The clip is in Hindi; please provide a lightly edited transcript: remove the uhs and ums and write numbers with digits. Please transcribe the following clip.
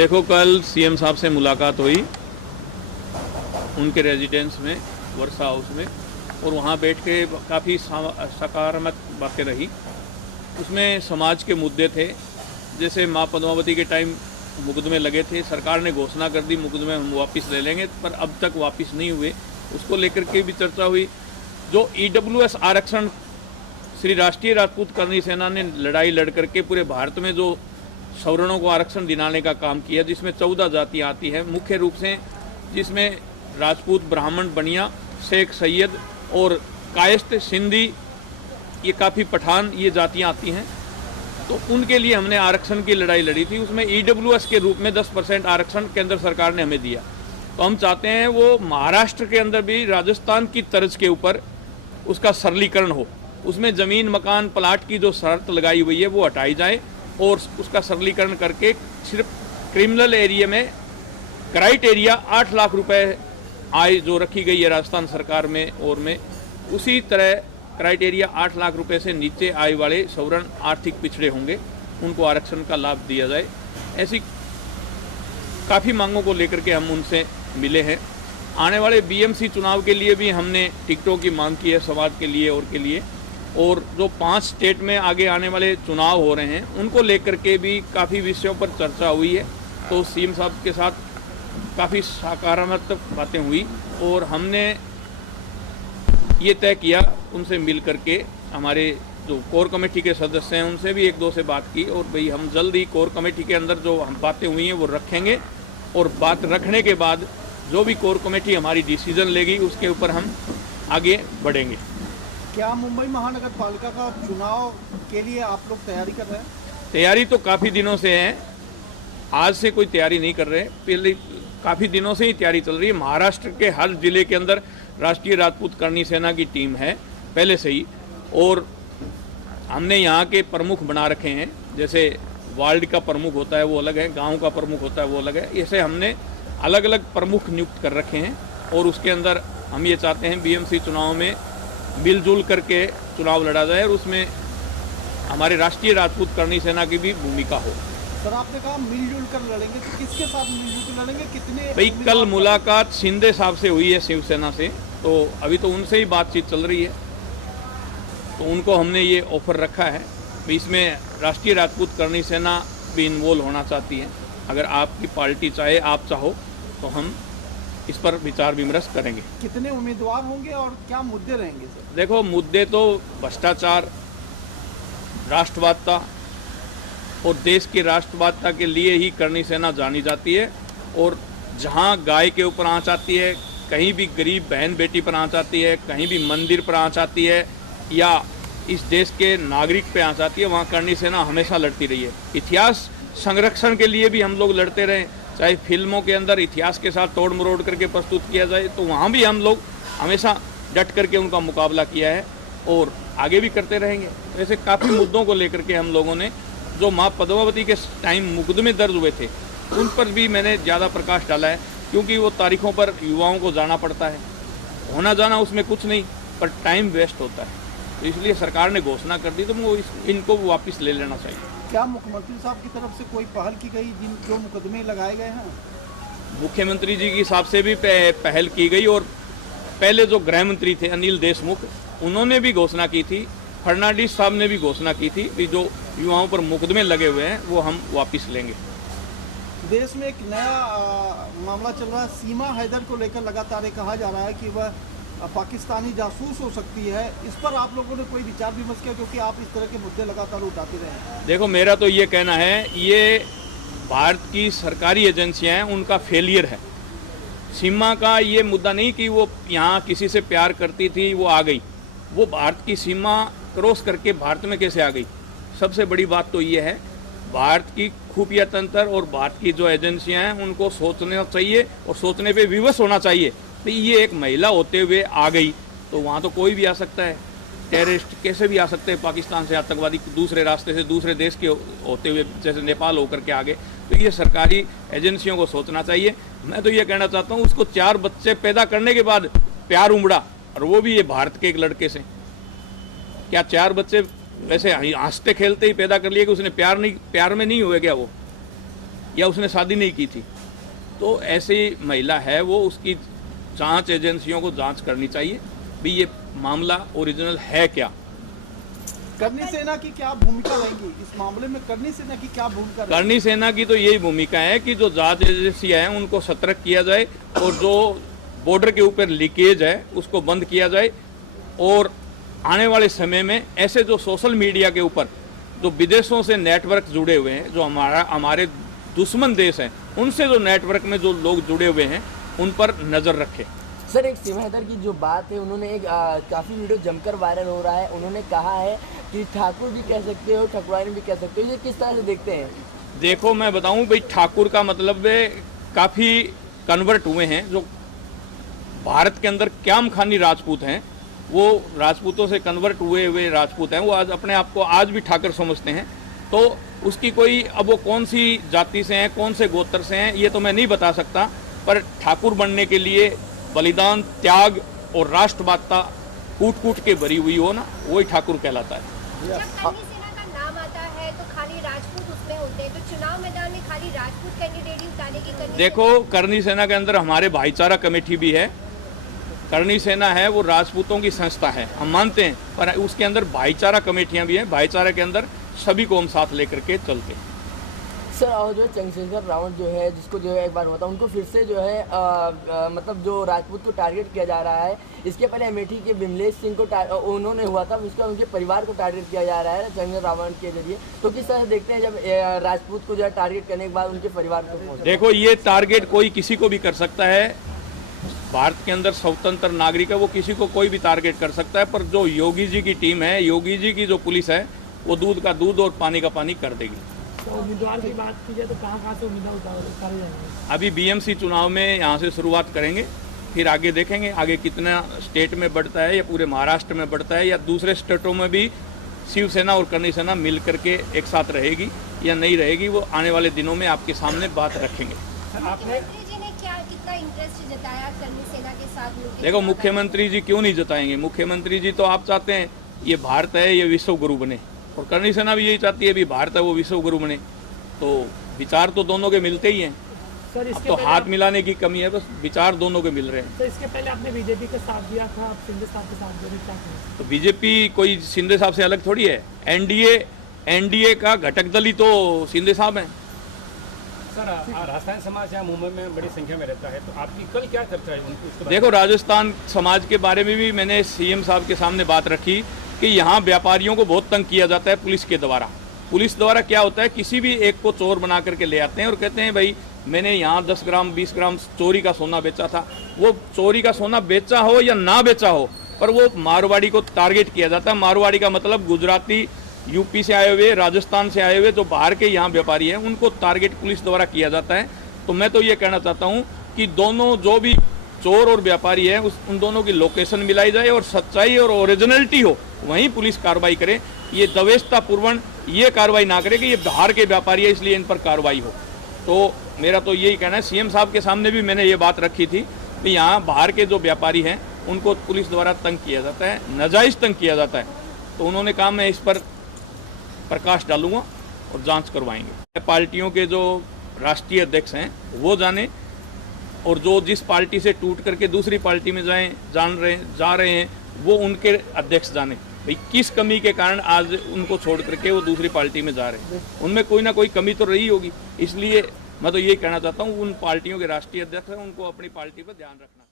देखो, कल सीएम साहब से मुलाकात हुई उनके रेजिडेंस में, वर्षा हाउस में, और वहाँ बैठ के काफ़ी सकारात्मक बातें रही। उसमें समाज के मुद्दे थे, जैसे माँ पद्मावती के टाइम मुकदमे लगे थे, सरकार ने घोषणा कर दी मुकदमे हम वापस ले लेंगे, पर अब तक वापस नहीं हुए, उसको लेकर के भी चर्चा हुई। जो ईडब्ल्यूएस आरक्षण श्री राष्ट्रीय राजपूत करनी सेना ने लड़ाई लड़ करके पूरे भारत में जो सवर्णों को आरक्षण दिलाने का काम किया, जिसमें 14 जातियाँ आती हैं मुख्य रूप से, जिसमें राजपूत, ब्राह्मण, बनिया, शेख, सैयद और कायस्थ, सिंधी, ये काफ़ी पठान, ये जातियाँ आती हैं। तो उनके लिए हमने आरक्षण की लड़ाई लड़ी थी। उसमें ईडब्ल्यूएस के रूप में 10% आरक्षण केंद्र सरकार ने हमें दिया। तो हम चाहते हैं वो महाराष्ट्र के अंदर भी राजस्थान की तर्ज के ऊपर उसका सरलीकरण हो। उसमें ज़मीन, मकान, प्लाट की जो शर्त लगाई हुई है वो हटाई जाए और उसका सरलीकरण करके सिर्फ क्रिमिनल एरिया में क्राइटेरिया 8 लाख रुपए आय जो रखी गई है राजस्थान सरकार में, और में उसी तरह क्राइटेरिया 8 लाख रुपए से नीचे आय वाले सवर्ण आर्थिक पिछड़े होंगे, उनको आरक्षण का लाभ दिया जाए। ऐसी काफ़ी मांगों को लेकर के हम उनसे मिले हैं। आने वाले बीएमसी चुनाव के लिए भी हमने टिकटों की मांग की है, समाज के लिए और के लिए, और जो 5 स्टेट में आगे आने वाले चुनाव हो रहे हैं उनको लेकर के भी काफ़ी विषयों पर चर्चा हुई है। तो सीएम साहब के साथ काफ़ी सकारात्मक बातें हुई और हमने ये तय किया उनसे मिल करके, हमारे जो कोर कमेटी के सदस्य हैं उनसे भी 1-2 से बात की, और भाई हम जल्द ही कोर कमेटी के अंदर जो हम बातें हुई हैं वो रखेंगे, और बात रखने के बाद जो भी कोर कमेटी हमारी डिसीजन लेगी उसके ऊपर हम आगे बढ़ेंगे। क्या मुंबई महानगर पालिका का चुनाव के लिए आप लोग तैयारी कर रहे हैं? तैयारी तो काफ़ी दिनों से है, आज से कोई तैयारी नहीं कर रहे, पहले काफ़ी दिनों से ही तैयारी चल रही है। महाराष्ट्र के हर जिले के अंदर राष्ट्रीय राजपूत करनी सेना की टीम है पहले से ही, और हमने यहाँ के प्रमुख बना रखे हैं। जैसे वार्ड का प्रमुख होता है वो अलग है, गांव का प्रमुख होता है वो अलग है, ऐसे हमने अलग अलग प्रमुख नियुक्त कर रखे हैं। और उसके अंदर हम ये चाहते हैं बीएमसी चुनाव में मिलजुल करके चुनाव लड़ा जाए और उसमें हमारे राष्ट्रीय राजपूत करनी सेना की भी भूमिका हो। सर, आपने कहा मिलजुल कर लड़ेंगे, तो किसके साथ मिलजुल कर लड़ेंगे? कितने? भाई, कल मुलाकात शिंदे साहब से हुई है शिवसेना से, तो अभी तो उनसे ही बातचीत चल रही है, तो उनको हमने ये ऑफर रखा है। इसमें राष्ट्रीय राजपूत करनी सेना भी इन्वॉल्व होना चाहती है। अगर आपकी पार्टी चाहे, आप चाहो, तो हम इस पर विचार विमर्श करेंगे। कितने उम्मीदवार होंगे और क्या मुद्दे रहेंगे सर? देखो, मुद्दे तो भ्रष्टाचार, राष्ट्रवादता और देश की राष्ट्रवादता के लिए ही करनी सेना जानी जाती है। और जहां गाय के ऊपर आंच आती है, कहीं भी गरीब बहन बेटी पर आंच आती है, कहीं भी मंदिर पर आंच आती है, या इस देश के नागरिक पे आंच आती है, वहाँ करनी सेना हमेशा लड़ती रही है। इतिहास संरक्षण के लिए भी हम लोग लड़ते रहे, चाहे फिल्मों के अंदर इतिहास के साथ तोड़ मरोड़ करके प्रस्तुत किया जाए, तो वहाँ भी हम लोग हमेशा डट करके उनका मुकाबला किया है और आगे भी करते रहेंगे। तो ऐसे काफ़ी मुद्दों को लेकर के हम लोगों ने, जो माँ पद्मावती के टाइम मुकदमे दर्ज हुए थे, उन पर भी मैंने ज़्यादा प्रकाश डाला है, क्योंकि वो तारीखों पर युवाओं को जाना पड़ता है। होना जाना उसमें कुछ नहीं, पर टाइम वेस्ट होता है, तो इसलिए सरकार ने घोषणा कर दी, तो वो इनको वापस ले लेना चाहिए। क्या मुख्यमंत्री साहब की तरफ से कोई पहल की गई जिन जो मुकदमे लगाए गए हैं? मुख्यमंत्री जी के हिसाब से भी पहल की गई, और पहले जो गृह मंत्री थे अनिल देशमुख, उन्होंने भी घोषणा की थी, फडणवीस साहब ने भी घोषणा की थी कि जो युवाओं पर मुकदमे लगे हुए हैं वो हम वापस लेंगे। देश में एक नया मामला चल रहा है, सीमा हैदर को लेकर लगातार ये कहा जा रहा है कि वह पाकिस्तानी जासूस हो सकती है। इस पर आप लोगों ने कोई विचार विमर्श किया, क्योंकि आप इस तरह के मुद्दे लगातार उठाते रहे हैं? देखो, मेरा तो ये कहना है, ये भारत की सरकारी एजेंसियां हैं, उनका फेलियर है। सीमा का ये मुद्दा नहीं कि वो यहाँ किसी से प्यार करती थी, वो आ गई, वो भारत की सीमा क्रॉस करके भारत में कैसे आ गई। सबसे बड़ी बात तो ये है, भारत की खुफिया तंत्र और भारत की जो एजेंसियां हैं उनको सोचना चाहिए और सोचने पे विवश होना चाहिए। तो ये एक महिला होते हुए आ गई, तो वहाँ तो कोई भी आ सकता है, टेररिस्ट कैसे भी आ सकते हैं पाकिस्तान से, आतंकवादी दूसरे रास्ते से, दूसरे देश के होते हुए, जैसे नेपाल होकर के आगे। तो ये सरकारी एजेंसियों को सोचना चाहिए। मैं तो ये कहना चाहता हूँ, उसको 4 बच्चे पैदा करने के बाद प्यार उमड़ा, और वो भी ये भारत के एक लड़के से। क्या 4 बच्चे वैसे हंसते खेलते ही पैदा कर लिए कि उसने प्यार में नहीं हुए क्या? वो या उसने शादी नहीं की थी, तो ऐसी महिला है वो, उसकी जांच एजेंसियों को जांच करनी चाहिए भी ये मामला ओरिजिनल है क्या। करनी सेना की क्या भूमिका रहेगी इस मामले में? करनी सेना की क्या भूमिका रहेगी? करनी सेना की तो यही भूमिका है कि जो जांच एजेंसी है उनको सतर्क किया जाए और जो बॉर्डर के ऊपर लीकेज है उसको बंद किया जाए, और आने वाले समय में ऐसे जो सोशल मीडिया के ऊपर जो विदेशों से नेटवर्क जुड़े हुए हैं, जो हमारे दुश्मन देश हैं, उनसे जो नेटवर्क में जो लोग जुड़े हुए हैं उन पर नज़र रखें। सर, एक सीमा हैदर की जो बात है, उन्होंने एक काफ़ी वीडियो जमकर वायरल हो रहा है। उन्होंने कहा है कि ठाकुर भी कह सकते हो, ठकुराइन भी कह सकते हो, ये किस तरह से देखते हैं? देखो मैं बताऊं भाई, ठाकुर का मतलब काफ़ी कन्वर्ट हुए हैं जो भारत के अंदर क्याम खानी राजपूत हैं, वो राजपूतों से कन्वर्ट हुए राजपूत हैं, वो आज अपने आप को आज भी ठाकुर समझते हैं। तो उसकी कोई, अब वो कौन सी जाति से हैं, कौन से गोत्र से हैं, ये तो मैं नहीं बता सकता, पर ठाकुर बनने के लिए बलिदान, त्याग और राष्ट्रवादता कूट कूट के भरी हुई हो ना, वही ठाकुर कहलाता है। जब करनी सेना का नाम आता है तो खाली राजपूत उसमें होते हैं, तो चुनाव मैदान में खाली राजपूत कैंडिडेट ही उतारने की करनी। देखो, करनी सेना के अंदर हमारे भाईचारा कमेटी भी है। करनी सेना है वो राजपूतों की संस्था है, हम मानते हैं, पर उसके अंदर भाईचारा कमेटियां भी हैं। भाईचारा के अंदर सभी को हम साथ लेकर के चलते हैं। सर, और जो है चंद्रशेखर रावण जो है, जिसको जो है एक बार होता है, उनको फिर से जो है मतलब जो राजपूत को टारगेट किया जा रहा है। इसके पहले अमेठी के विमलेश सिंह को उन्होंने हुआ था, उसका उनके परिवार को टारगेट किया जा रहा है चंद्रशेखर रावण के जरिए। तो किस तरह से देखते हैं जब राजपूत को जो है टारगेट करने के बाद उनके परिवार को? देखो, ये टारगेट कोई किसी को भी कर सकता है। भारत के अंदर स्वतंत्र नागरिक है, वो किसी को कोई भी टारगेट कर सकता है, पर जो योगी जी की टीम है, योगी जी की जो पुलिस है, वो दूध का दूध और पानी का पानी कर देगी। तो उम्मीदवार की बात की जाए तो कहाँ से उम्मीदवार उतारे जाएंगे? अभी बीएमसी चुनाव में यहाँ से शुरुआत करेंगे, फिर आगे देखेंगे आगे कितना स्टेट में बढ़ता है, या पूरे महाराष्ट्र में बढ़ता है, या दूसरे स्टेटों में भी शिवसेना और करनी सेना मिल करके एक साथ रहेगी या नहीं रहेगी, वो आने वाले दिनों में आपके सामने बात रखेंगे। मुख्यमंत्री जी ने कितना इंटरेस्ट जताया करनी सेना के साथ? देखो, मुख्यमंत्री जी क्यों नहीं जताएंगे? मुख्यमंत्री जी तो आप चाहते हैं ये भारत है, ये विश्व गुरु बने, और करनी सेना भी यही चाहती है भी भारत है वो विश्व गुरु बने। तो विचार तो दोनों के मिलते ही हैं। सर, अब तो हाथ मिलाने की कमी है, बस विचार दोनों के मिल रहे हैं। तो इसके पहले आपने बीजेपी का साथ दिया था, आप शिंदे साहब के साथ दे क्या करें? तो बीजेपी कोई शिंदे साहब से अलग थोड़ी है। एनडीए का घटक दल ही तो शिंदे साहब हैं। सर, राजस्थान समाज यहाँ मुंबई में बड़ी संख्या में रहता है, तो आपकी कल क्या चर्चा है उनको? देखो, राजस्थान समाज के बारे में भी मैंने सीएम साहब के सामने बात रखी कि यहाँ व्यापारियों को बहुत तंग किया जाता है पुलिस के द्वारा। पुलिस द्वारा क्या होता है, किसी भी एक को चोर बना करके ले आते हैं और कहते हैं भाई मैंने यहाँ 10 ग्राम 20 ग्राम चोरी का सोना बेचा था। वो चोरी का सोना बेचा हो या ना बेचा हो, पर वो मारवाड़ी को टारगेट किया जाता है। मारवाड़ी का मतलब गुजराती, यूपी से आए हुए, राजस्थान से आए हुए जो बाहर के यहाँ व्यापारी हैं, उनको टारगेट पुलिस द्वारा किया जाता है। तो मैं तो ये कहना चाहता हूँ कि दोनों जो भी चोर और व्यापारी है उन दोनों की लोकेशन मिलाई जाए और सच्चाई और ओरिजिनलिटी हो, वहीं पुलिस कार्रवाई करे। ये दवेशतापूर्वक ये कार्रवाई ना करे कि ये बाहर के व्यापारी है इसलिए इन पर कार्रवाई हो। तो मेरा तो यही कहना है। सीएम साहब के सामने भी मैंने ये बात रखी थी कि यहाँ बाहर के जो व्यापारी हैं उनको पुलिस द्वारा तंग किया जाता है, नाजायज़ तंग किया जाता है। तो उन्होंने कहा मैं इस पर प्रकाश डालूंगा और जांच करवाएंगे। पार्टियों के जो राष्ट्रीय अध्यक्ष हैं वो जाने, और जो जिस पार्टी से टूट करके दूसरी पार्टी में जा रहे हैं वो उनके अध्यक्ष जाने भाई किस कमी के कारण आज उनको छोड़ करके वो दूसरी पार्टी में जा रहे हैं। उनमें कोई ना कोई कमी तो रही होगी। इसलिए मैं तो यही कहना चाहता हूँ उन पार्टियों के राष्ट्रीय अध्यक्ष हैं उनको अपनी पार्टी पर ध्यान रखना।